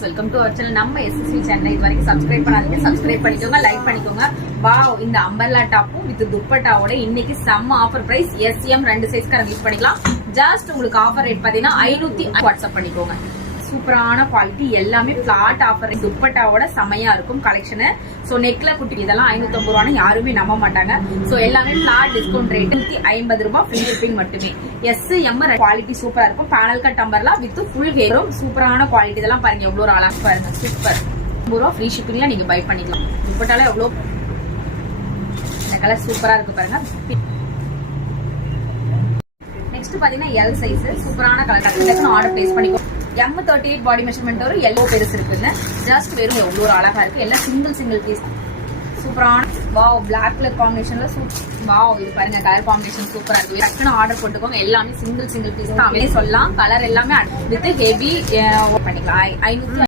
Welcome to our channel. நம்ம எஸ்எஸ்வி channel இது வரைக்கும் சப்ஸ்கிரைப் பண்ணாதீங்க, சப்ஸ்கிரைப் பண்ணிக்கோங்க, லைக் பண்ணிக்கோங்க. வாவ், இந்த அம்பர்லா டாப்பும் வித் துப்பட்டாவோட இன்னைக்கு செம்ம ஆஃபர் பிரைஸ். எஸ்எம் 2 சைஸ்க்காரங்க யூஸ் பண்ணிக்கலாம். ஜஸ்ட் உங்களுக்கு ஆஃபர் ரேட் பாத்தீங்கன்னா 500 வாட்ஸ்அப் பண்ணிக்கோங்க. சூப்பரான குவாலிட்டி, எல்லாமே பிளாட் ஆஃபர். துப்பட்டாவோட செமையா இருக்கும் கலெக்ஷன். சோ நெக்ல குட்டி இதெல்லாம் 550 ரூபான்னு யாருமே நம்ப மாட்டாங்க. சோ எல்லாமே பிளாட் டிஸ்கவுண்ட் ரேட் 150 ரூபாய், ஃப்ரீ ஷிப்பிங் மட்டுமே. எஸ் எம் குவாலிட்டி சூப்பரா இருக்கும். Panel cut umbrella with full ஹேரும் சூப்பரான குவாலிட்டி. இதெல்லாம் பாருங்க எவ்வளவு ஒரு அழகா பாருங்க, சூப்பர். 50 ரூபாய் ஃப்ரீ ஷிப்பிங்ல நீங்க பை பண்ணிக்கலாம். துப்பட்டால எவ்வளவு இந்த கலர் சூப்பரா இருக்கு பாருங்க. நெக்ஸ்ட் பாத்தீங்கன்னா எல் சைஸ் சூப்பரான கலர். டக்குனு ஆர்டர் பிளேஸ் பண்ணிக்கோ. M38 பாடி மெஷர்மெண்ட் வரும். எல்லோ பெருசு இருக்குன்னு ஜஸ்ட் வெறும் எவ்வளவு ஒரு அழகா இருக்கு. எல்லாம் சிங்கிள் பீஸ் சூப்பரான. வாவ், பிளாக் கலர் காம்பினேஷன்ல வாவ், இது பாருங்க கலர் காம்பினேஷன் சூப்பரா இருக்கு. டக்குனு ஆர்டர் போட்டுக்கோங்க. எல்லாமே சிங்கிள் பீஸ் தான் சொல்லலாம். கலர் எல்லாமே வித் ஹெவி பண்ணிக்கலாம். 500